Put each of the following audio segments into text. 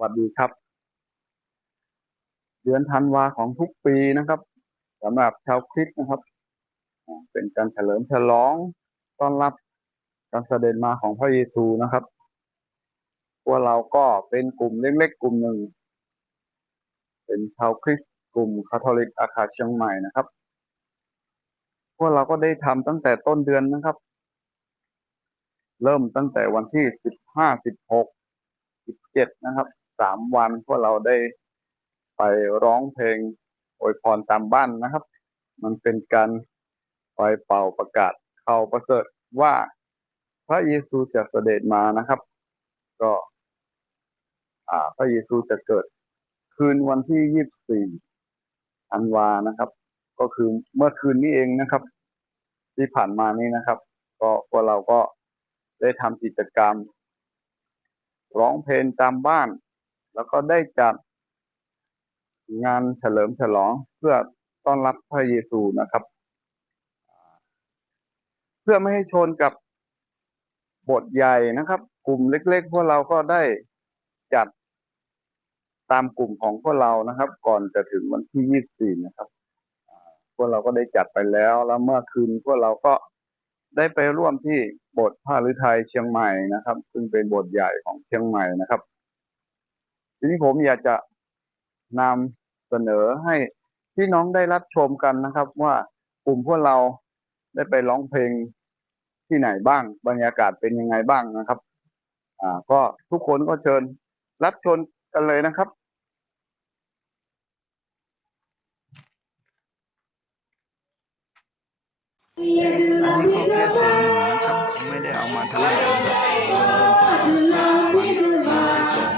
สวัสดีครับ เดือนธันวาของทุกปีนะครับสำหรับชาวคริสต์นะครับ เป็นการเฉลิมฉลองต้อนรับการเสด็จมาของพระเยซูนะครับ พวกเราก็เป็นกลุ่มเล็กๆกลุ่มหนึ่ง เป็นชาวคริสต์กลุ่มคาทอลิกอาคาเชียงใหม่นะครับ พวกเราก็ได้ทำตั้งแต่ต้นเดือนนะครับ เริ่มตั้งแต่วันที่สิบห้าสิบหกสิบเจ็ดนะครับ สามวันพวกเราได้ไปร้องเพลงอวยพรตามบ้านนะครับ มันเป็นการไปเป่าประกาศเข่าประเสริฐว่าพระเยซูจะเสด็จมานะครับ ก็พระเยซูจะเกิดคืนวันที่ยี่สิบสี่ธันวานะครับ ก็คือเมื่อคืนนี้เองนะครับ ที่ผ่านมานี้นะครับ ก็พวกเราก็ได้ทำกิจกรรม ร้องเพลงตามบ้าน แล้วก็ได้จัดงานเฉลิมฉลองเพื่อต้อนรับพระเยซูนะครับ เพื่อไม่ให้ชนกับบทใหญ่นะครับ กลุ่มเล็ก ๆ พวกเราก็ได้จัดตามกลุ่มของพวกเรานะครับ ก่อนจะถึงวันที่24นะครับพวกเราก็ได้จัดไปแล้ว แล้วเมื่อคืนพวกเราก็ได้ไปร่วมที่โบสถ์พระฤทัยเชียงใหม่นะครับ ซึ่งเป็นโบสถ์ใหญ่ของเชียงใหม่นะครับ ทีนี้ผมอยากจะนำเสนอให้พี่น้องได้รับชมกันนะครับ ว่ากลุ่มพวกเราได้ไปร้องเพลงที่ไหนบ้าง บรรยากาศเป็นยังไงบ้างนะครับ อ่า ก็ทุกคนก็เชิญ รับชมกันเลยนะครับอันนี้ก็แค่ส่วนหนึ่งนะครับ ไม่ได้เอามาทั้งหมดนะครับ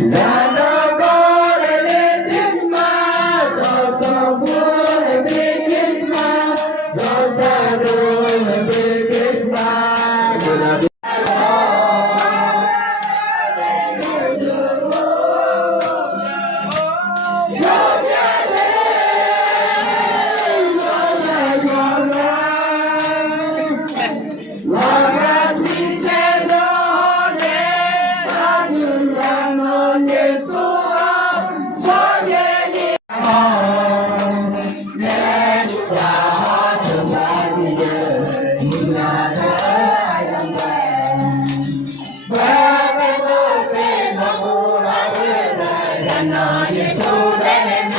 Now Sudan and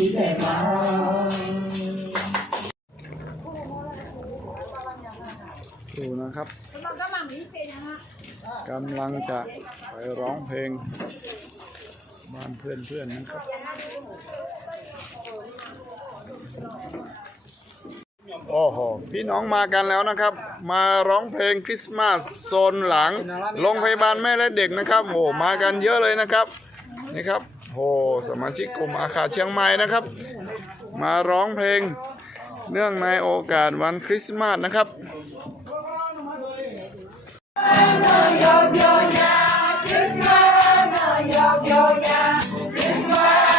สู้นะครับกำลังจะไปร้องเพลง บ้านเพื่อนเพื่อนๆนะครับโอ้โห พี่น้องมากันแล้วนะครับ มาร้องเพลงคริสต์มาสโซนหลัง โรงพยาบาลแม่และเด็กนะครับโอ้มากันเยอะเลยนะครับ นี่ครับ โหสมาชิกกลุ่มอาคาเชียงใหม่นะครับ มาร้องเพลงเนื่องในโอกาสวันคริสต์มาสนะครับ Thank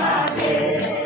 Hare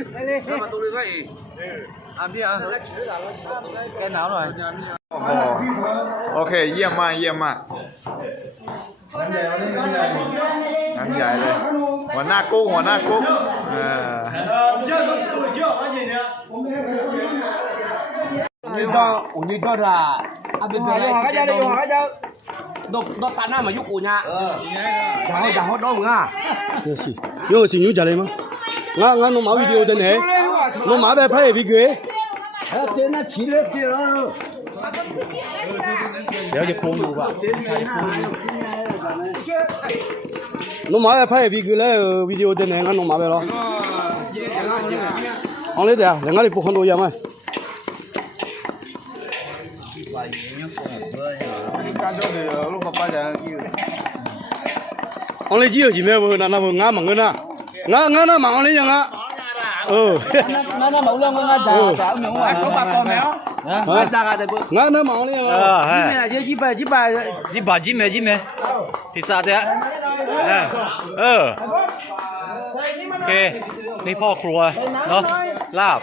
về nhaมาตูเลยก็อีอันที่อ่ะแกหนาวหน่อย โอ้โหโอเค เยี่ยมมาก เยี่ยมมากงานใหญ่เลยหัวหน้ากุ๊กหัวหน้ากุ๊กเออ Uni to, uni to là à bên kia đây cái đâu đâu đâu tan nào mà giúp cụ nhà chẳng chẳng hốt ငါငါနုံမဗီဒီယိုတဲ့နဲ့နုံမပဲဖဲပြီးကွယ်ဟဲ့တဲ့နာချီလက်တေရောเดี๋ยวจะโค้งอยู่ป่ะใช่โค้งอยู่နုံမပဲဖဲပြီးကွယ်လဲဗီဒီယိုတဲ့နဲ့ငါနုံမပဲလောအောင်လေးတဲ့ငါလေးပုခွန်တို့ရမယ်ပါရင်းရောက်တော့ဒီကတော့တယ်လို့ပပကြံကြည့်အောင်လေးကြည့်ရကြည့်မယ်ဘုနာနာဘုငါမငနာ บะจิเมจิเมที่ซาเตะเออเออโอเคนี่พ่อครัวเนาะลาบ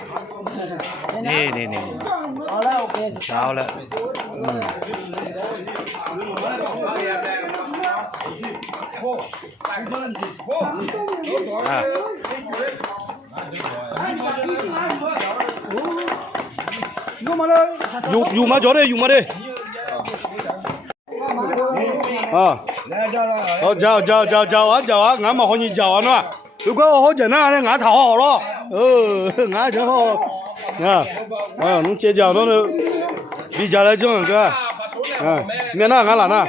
นี่นี่นี่เช้าแล้วอืมอะอยู่อยู่มาจ่อเลยอยู่มาเลยอ่าเอาเจ้าเจ้าเจ้าเจ้าอะ À. Dù dù má chó đây, dù má đây. À. Ờ chào chào chào chào á chào á, ngã mà hồi nhìn chào anh ạ. Đừng có hỗ trợ nó nên ngã thảo họ đó. Ừ, ngã chó họ. Nha. À, nó chê chào nó đi chào lại chứ. À. Nghe nó ngã là nào.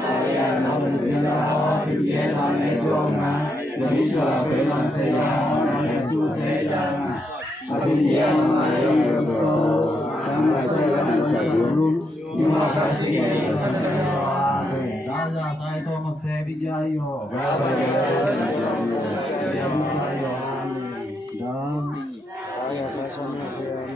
Maria nam Maria Maria nam Jonga Zabisha Velam Seya nam Yesu Seya Maria Maria Yoso nam Seya nam Sayuru Ima Kasiya Yosaya Raja Sai Somo Sevi Jayo Baba Jayo Jayo Jayo Jayo Jayo Jayo Jayo Jayo Jayo Jayo Jayo Jayo Jayo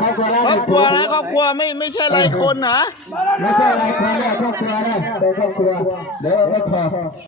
ครอบครัวละครอบครัวนะครอบครัวไม่ไม่ใช่ไรคนนะไม่ใช่ไรคนนะครอบครัวนะเป็นครอบครัวเดี๋ยวเราก็ถอ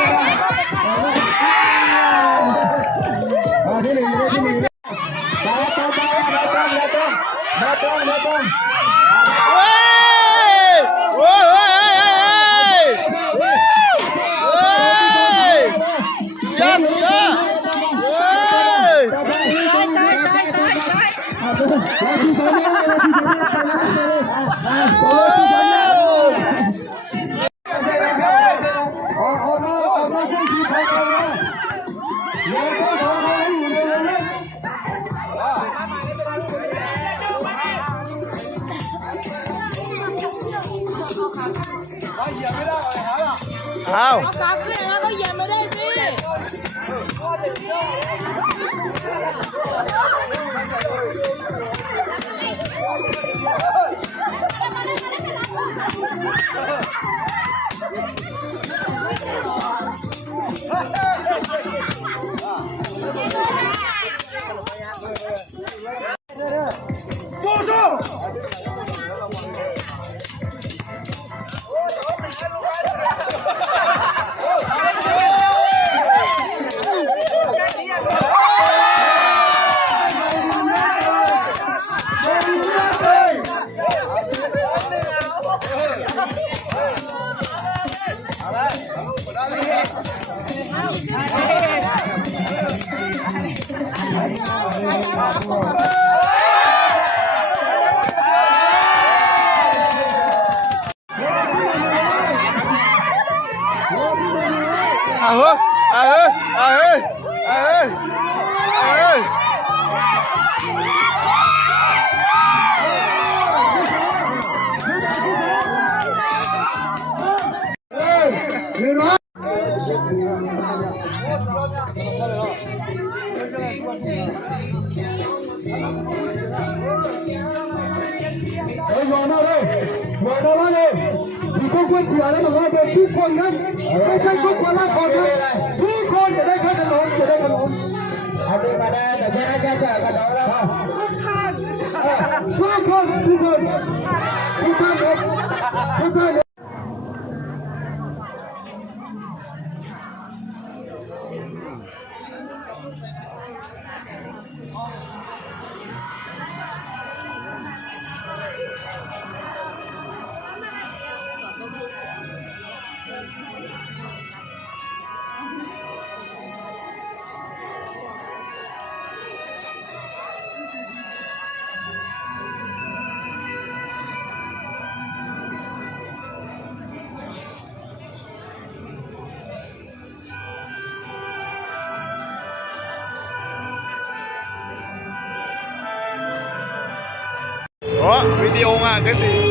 来追小兵来来我往那边，我往那边，你都关起来了，往那边都关人，那些都关了，好看，都关起来，看什么？看？Đi ôm?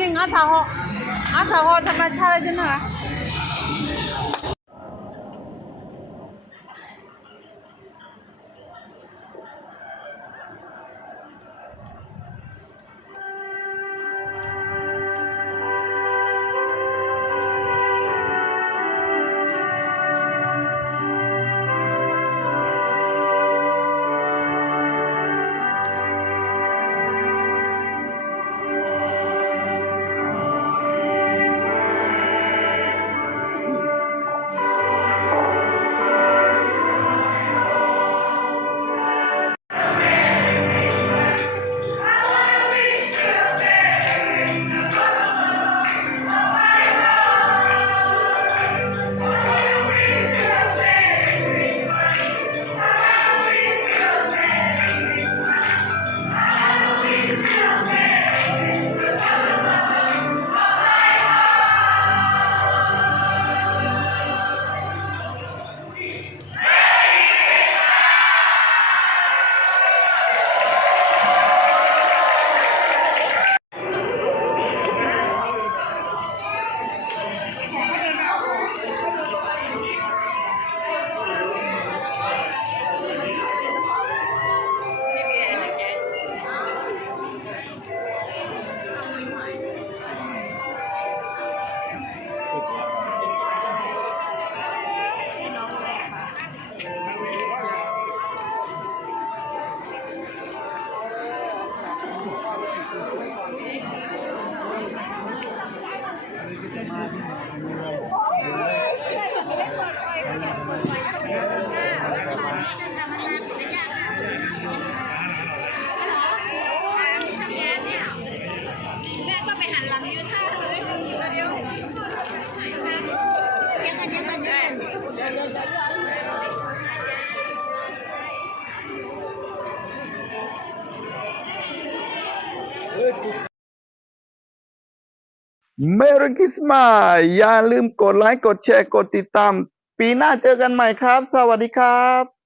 นี่งัดถาฮองัดถาฮอธรรมชาติเลยจ้ะนะ ริกิสมาอย่าลืมกดไลค์ กดแชร์ กดติดตาม ปีหน้าเจอกันใหม่ครับ สวัสดีครับ